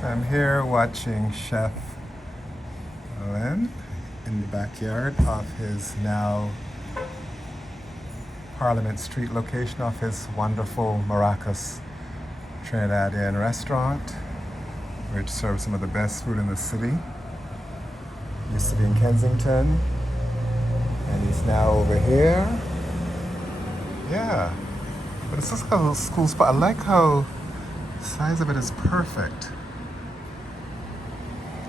So I'm here watching Chef Ling in the backyard of his now Parliament Street location of his wonderful Maracas Trinidadian restaurant, which serves some of the best food in the city. Used to be in Kensington, and he's now over here. Yeah, but it's just a little school spot. I like how the size of it is perfect.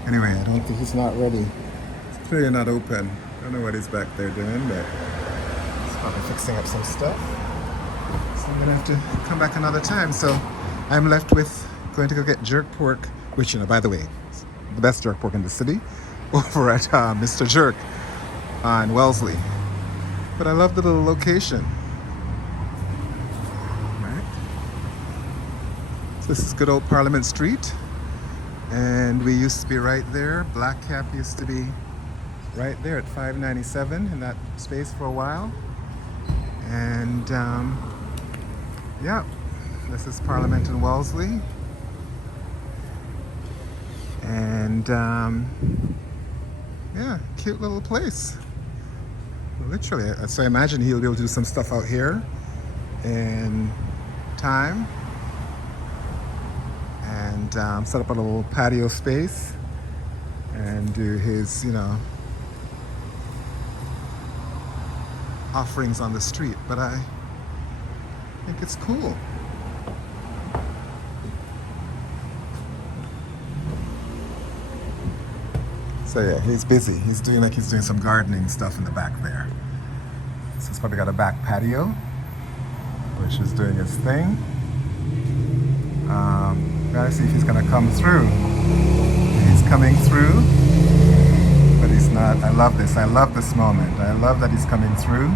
Anyway, I don't think he's not ready. It's clearly not open. I don't know what he's back there doing, but he's probably fixing up some stuff. So I'm gonna have to come back another time. So I'm left with going to go get jerk pork, which, by the way, is the best jerk pork in the city, over at Mr. Jerk on Wellesley. But I love the little location. Right? So this is good old Parliament Street. And we used to be right there. Black Cap used to be right there at 597 in that space for a while. And yeah, this is Parliament in Wellesley. And yeah, cute little place. Literally. So I imagine he'll be able to do some stuff out here in time. And set up a little patio space and do his, offerings on the street. But I think it's cool. So yeah, he's busy. He's doing some gardening stuff in the back there. So he's probably got a back patio, which is doing his thing. Gotta see if he's gonna come through. He's coming through, but he's not. I love this. I love this moment. I love that he's coming through.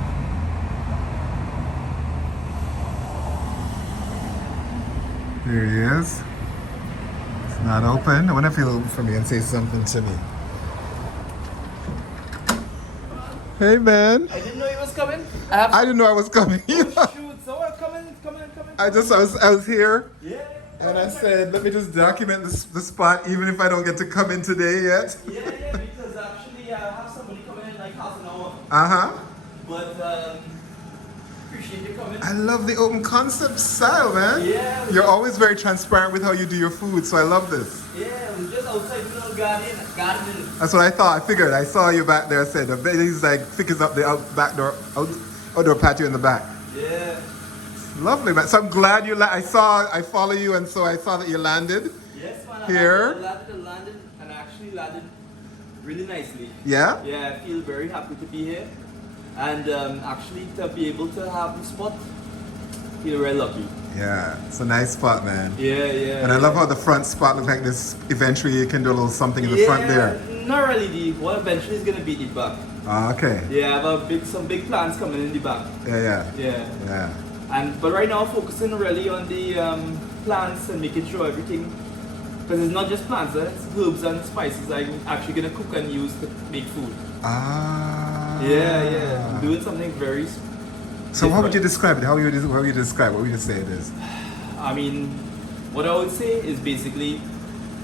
Here he is. It's not open. I wonder if he'll open for me and say something to me. Hey, man. I didn't know he was coming. I didn't know I was coming either. Oh, shoot, so coming. I was here. Yeah. And I said, let me just document the spot, even if I don't get to come in today yet. Yeah, because actually I have somebody coming in like half an hour. Uh-huh. But appreciate you coming. I love the open concept style, man. Yeah. You're always very transparent with how you do your food, so I love this. Yeah, it was just outside doing a little gardening. That's what I thought. I figured. I saw you back there. I said, I bet he's like fixing up the outdoor patio in the back. Yeah. Lovely, man. So I'm glad you I follow you, and so I saw that you landed. Yes, man. Here. I landed and I actually landed really nicely. Yeah? Yeah, I feel very happy to be here. And actually to be able to have the spot, feel very lucky. Yeah, it's a nice spot, man. Yeah. And I love how the front spot looks like this. Eventually, you can do a little something in the front there. Not really. What eventually is gonna be the back. Okay. Yeah, I have some big plans coming in the back. Yeah. But right now, focusing really on the plants and making sure everything, because it's not just plants, it's herbs and spices I'm actually gonna cook and use to make food. Ah. Yeah. I'm doing something very. So how would you describe it? How would you describe? What would you say it is? I mean, what I would say is basically,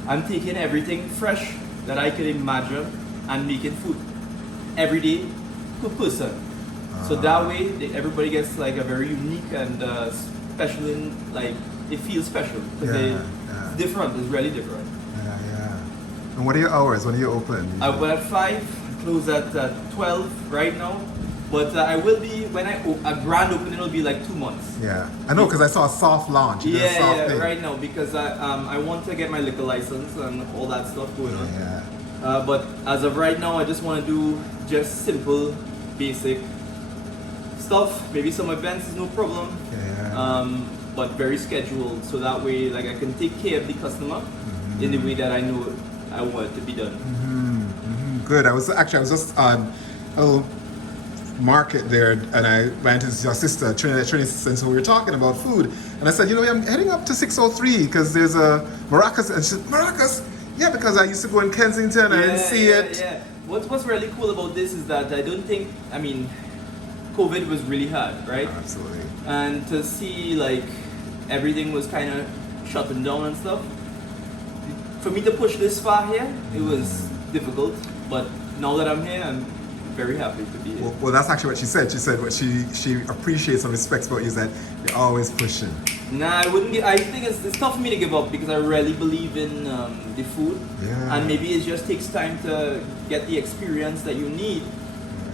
I'm taking everything fresh that I could imagine and making food every day per person. So that way, everybody gets like a very unique and special, like it feels special because it's different. It's really different. Yeah. And what are your hours? When are you open? I open at 5, close at 12 right now. But I will be, when a grand opening will be like 2 months. Yeah, I know because I saw a soft launch. Yeah, right now because I want to get my liquor license and all that stuff going on. Yeah. But as of right now, I just want to do just simple, basic stuff. Maybe some events is no problem. Yeah. But very scheduled, so that way, like I can take care of the customer in the way that I know I want it to be done. Good. I was just on a little market there, and I ran into your sister, Trinity, and so we were talking about food, and I said, I'm heading up to 603 because there's a Maracas, and she said, Maracas? Yeah, because I used to go in Kensington, I didn't see it. Yeah. What's really cool about this is that I don't think, COVID was really hard, right? Absolutely. And to see like everything was kind of shutting down and stuff, for me to push this far here, it was difficult. But now that I'm here, I'm very happy to be here. Well, that's actually what she said. She said what she appreciates and respects about you is that you're always pushing. Nah, I wouldn't. I think it's tough for me to give up because I really believe in the food, Yeah. and maybe it just takes time to get the experience that you need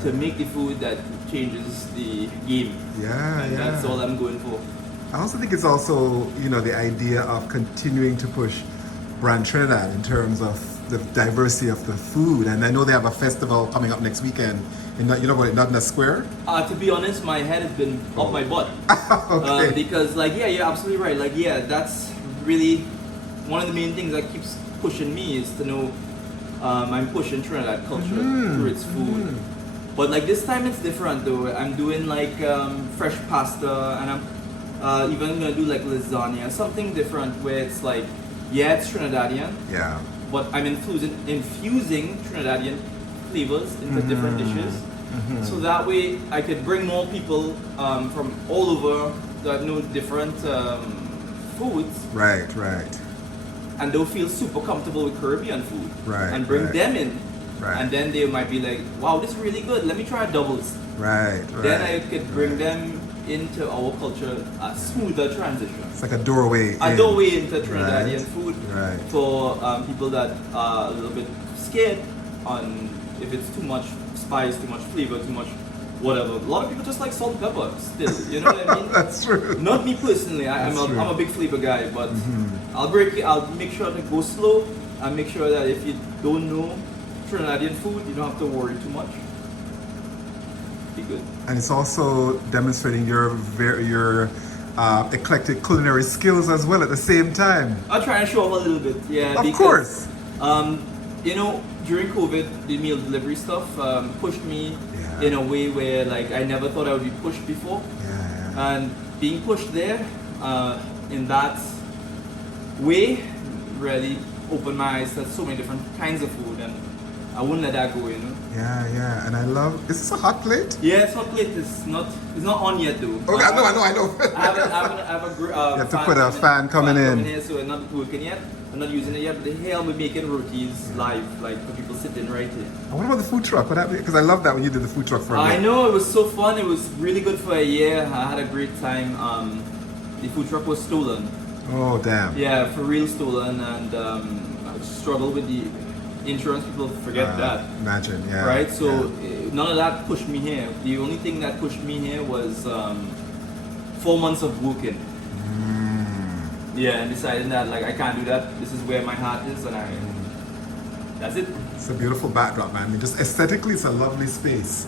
to make the food that changes the game. Yeah, And yeah. that's all I'm going for. I also think it's also, you know, the idea of continuing to push brand Trinidad in terms of the diversity of the food. And I know they have a festival coming up next weekend in, you know what, not in a square? To be honest, my head has been up my butt. Okay. Because, like, yeah, you're absolutely right. Like, yeah, that's really one of the main things that keeps pushing me is to know I'm pushing Trinidad culture through its food. But, like, this time it's different, though. I'm doing, like, fresh pasta, and I'm even gonna do, like, lasagna, something different where it's like, yeah, it's Trinidadian, Yeah. but I'm infusing Trinidadian flavors into different dishes. So that way I could bring more people from all over that know different foods, Right, right. and they'll feel super comfortable with Caribbean food. Right, And bring right. them in. Right. And then they might be like, wow, this is really good. Let me try doubles. Right, right. Then I could bring right. them into our culture, a smoother transition. It's like a doorway. A in. doorway into Trinidadian Right, food right. for people that are a little bit scared on if it's too much spice, too much flavor, too much whatever. A lot of people just like salt and pepper still, you know what I mean? That's true. Not me personally, I'm That's true. a big flavor guy, but I'll make sure to go slow and make sure that if you don't know Trinidadian food, you don't have to worry too much. Be good. And it's also demonstrating your eclectic culinary skills as well at the same time. I'll try and show off a little bit, yeah. Of because, course. You know, during COVID, the meal delivery stuff pushed me Yeah. in a way where like I never thought I would be pushed before, Yeah, and being pushed there in that way really opened my eyes to so many different kinds of food, and I wouldn't let that go, you know. yeah. And I love. Is this a hot plate? Yeah, it's not plate. It's not on yet though. Okay, I know. I have a You have to put a fan coming in. here, so it's not working yet. I'm not using it yet, but here I'll be making rotis live, like for people sitting right here. And what about the food truck? What happened? Because I love that when you did the food truck for a I bit. know, it was so fun. It was really good for a year. I had a great time. The food truck was stolen. Oh damn. Yeah, for real stolen, and I struggled with the insurance people. Forget that. Imagine, yeah. Right? So yeah. none of that pushed me here. The only thing that pushed me here was 4 months of working. Yeah, and deciding that like I can't do that. This is where my heart is, and that's it. It's a beautiful backdrop, man. I mean, just aesthetically, it's a lovely space.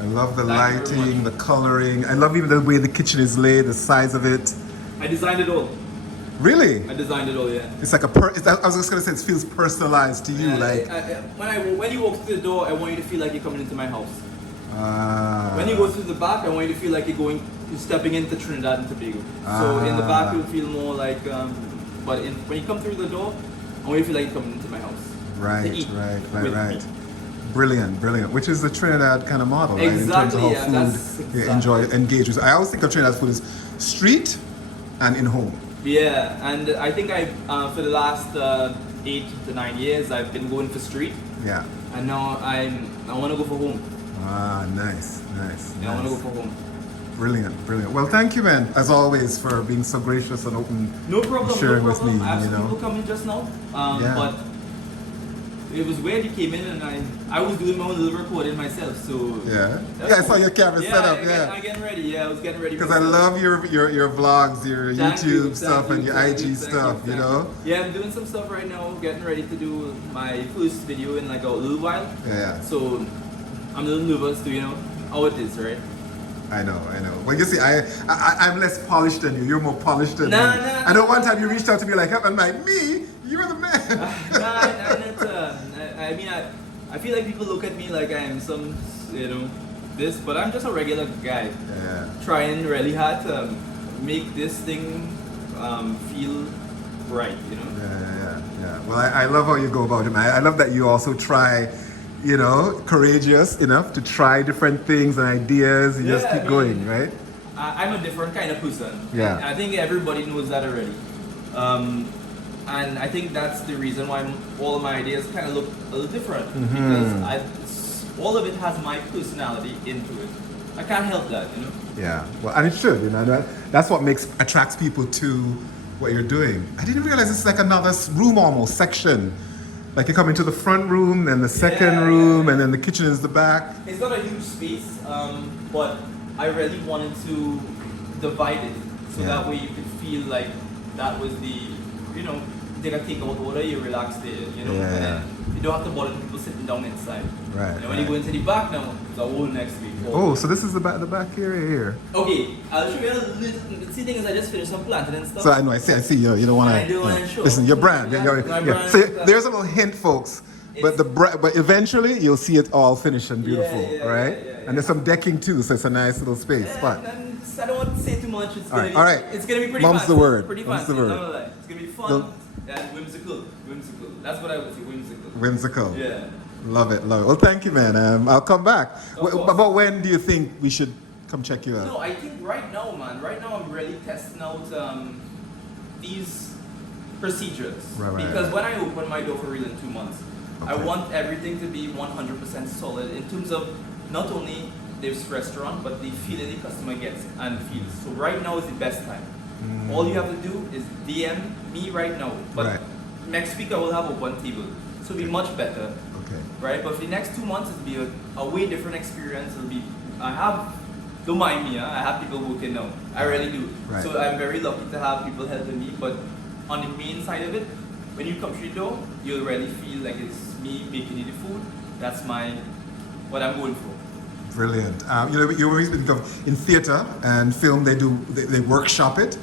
I love the Thank you very lighting, much. the coloring. I love even the way the kitchen is laid, the size of it. I designed it all. Really? I designed it all, yeah. It's like I was just gonna say it feels personalized to you, Yeah, like. when you walk through the door, I want you to feel like you're coming into my house. When you Uh, go through the back, I want you to feel like you're stepping into Trinidad and Tobago. So in the back, you'll feel more like, but when you come through the door, I want you to feel like you're coming into my house. right, to eat with right. me. Brilliant. Which is the Trinidad kind of model, right? In terms of Exactly, how yeah, food that's you exactly. enjoy, engage with. I always think of Trinidad food as street and in home. Yeah, and I think for the last 8 to 9 years, I've been going for street, Yeah. and now I want to go for home. Ah, nice. Yeah, I want to go for home. Brilliant. Well, thank you, man, as always, for being so gracious and open. No problem. Sharing no with problem. me, I have you some know. people coming just now, Yeah. but it was weird. You came in and I was doing my own little recording myself. So Yeah. that's Yeah, I saw cool. your camera set up. I'm getting ready. Yeah, I was getting ready. Because I myself. love your vlogs, your Thank YouTube you, stuff, thank and you, your thank IG you, stuff. thank You thank know. Yeah, I'm doing some stuff right now. Getting ready to do my first video in like a little while. Yeah. So I'm a little nervous to how it is, right? I know. Well, you see, I'm less polished than you. You're more polished than Nah, me. nah, I know nah, one nah. time you reached out to me like, "Help," and I'm like, me? You're the man. I mean, I feel like people look at me like I am some, this, but I'm just a regular guy Yeah. trying really hard to make this thing feel right, Yeah. Well, I love how you go about it, man. I love that you also try, courageous enough to try different things and ideas. You just Yeah, keep I mean, going, right? I'm a different kind of person. Yeah. I think everybody knows that already. And I think that's the reason why all of my ideas kind of look a little different Mm-hmm. because all of it has my personality into it. I can't help that, you know. Yeah, well, and it should, you know. That's what attracts people to what you're doing. I didn't realize it's like another room almost section. Like you come into the front room, then the second room, and then the kitchen is the back. It's not a huge space, but I really wanted to divide it so that way you could feel like that was the, you know, take a takeout order, you relax there, you know, and then you don't have to bother people sitting down inside. Right. And when you go into the back now, it's a whole next week. Oh, so this is the back area here. Okay, I'll show you a little. See, thing is, I just finished some planting and stuff. So I know, I see. You don't want I do want to show. Listen, your brand. Yeah, my Yeah. brand, So there's a little hint, folks. But but eventually you'll see it all finished and beautiful, right? And there's some decking too, so it's a nice little space. But And I don't want to say too much. It's all gonna right, be, It's gonna be pretty Mum's fancy. the word. Pretty Mum's fancy. the word. No, it's gonna be fun and whimsical. Whimsical. That's what I would say. Whimsical. Whimsical. Yeah. Love it, love it. Well, thank you, man. I'll come back. Of course. But when do you think we should come check you out? No, I think right now, man. Right now, I'm really testing out these procedures. Because when I open my door for real in 2 months, I want everything to be 100% solid in terms of not only this restaurant, but the feeling the customer gets and feels. So right now is the best time. All you have to do is DM me right now. But next week I will have a one table. So it'll be much better. Okay. Right? But for the next 2 months it'll be a way different experience. Don't mind me, I have people working now. I really do. Right. So I'm very lucky to have people helping me. But on the main side of it, when you come through the door, you'll really feel like it's me making you the food. That's what I'm going for. Brilliant. You always think of in theater and film. They workshop it.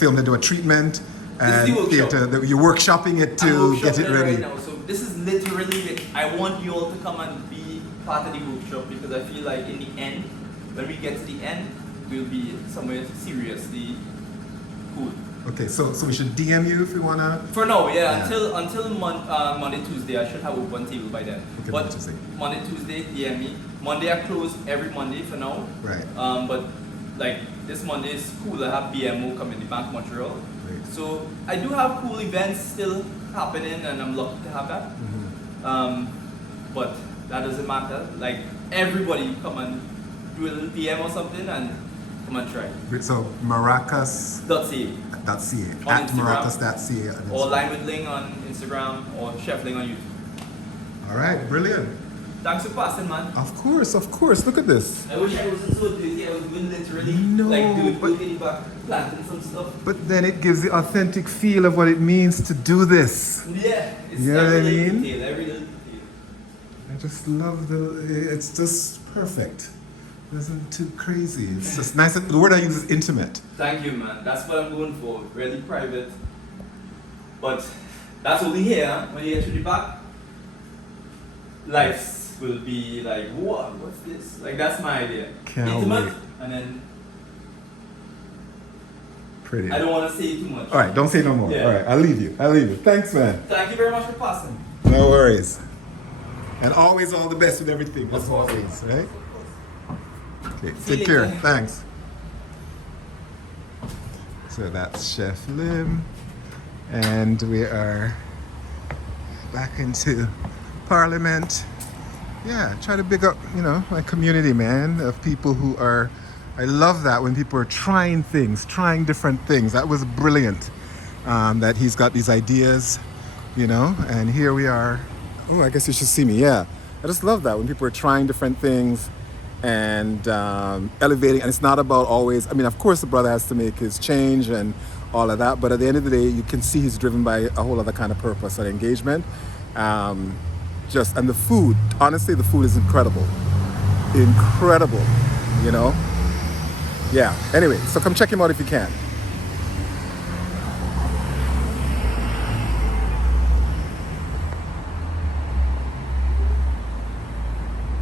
Film, they do a treatment, and This is the theater you're workshopping it to get it ready. Right now. So this is literally it. I want you all to come and be part of the workshop because I feel like in the end, when we get to the end, we'll be somewhere seriously cool. Okay, so we should DM you if we wanna. For now, yeah. Until Monday, Tuesday, I should have one table by then. Okay, but Tuesday. Monday, Tuesday, DM me. Monday I close every Monday for now. Right. But like this Monday is cool. I have BMO coming to Bank Montreal. Right. So I do have cool events still happening, and I'm lucky to have that. But that doesn't matter. Like everybody come and do a little PM or something and come and try. So Maracas.ca .ca. at Instagram. Maracas.ca. Or Line with Ling on Instagram or Chef Ling on YouTube. All right, brilliant. Thanks for passing, man. Of course. Look at this. I wish I wasn't so busy. I was doing literally doing back, planting some stuff. But then it gives the authentic feel of what it means to do this. Yeah, it's You know what I every little mean? detail, every little detail. I just love it's just perfect. It isn't too crazy. It's just nice. The word I use is intimate. Thank you, man. That's what I'm going for. Really private. But that's only here. When you get to the back, life will be like, what? What's this? Like, that's my idea. Can't Intimate, wait. and then Pretty. I don't want to say too much. All right, don't say no more. Yeah. All right, I'll leave you. Thanks, man. Thank you very much for passing. No worries. And always all the best with everything. As always, right? Okay, See you take care. later. Thanks. So that's Chef Lim. And we are back into Parliament. Yeah, try to big up, my community, man, of people who are, I love that when people are trying different things. That was brilliant, that he's got these ideas, and here we are. Oh, I guess you should see me, yeah. I just love that when people are trying different things and elevating, and it's not about always, of course the brother has to make his change and all of that, but at the end of the day, you can see he's driven by a whole other kind of purpose and engagement. And the food, honestly, the food is incredible. Yeah. Anyway, so come check him out if you can.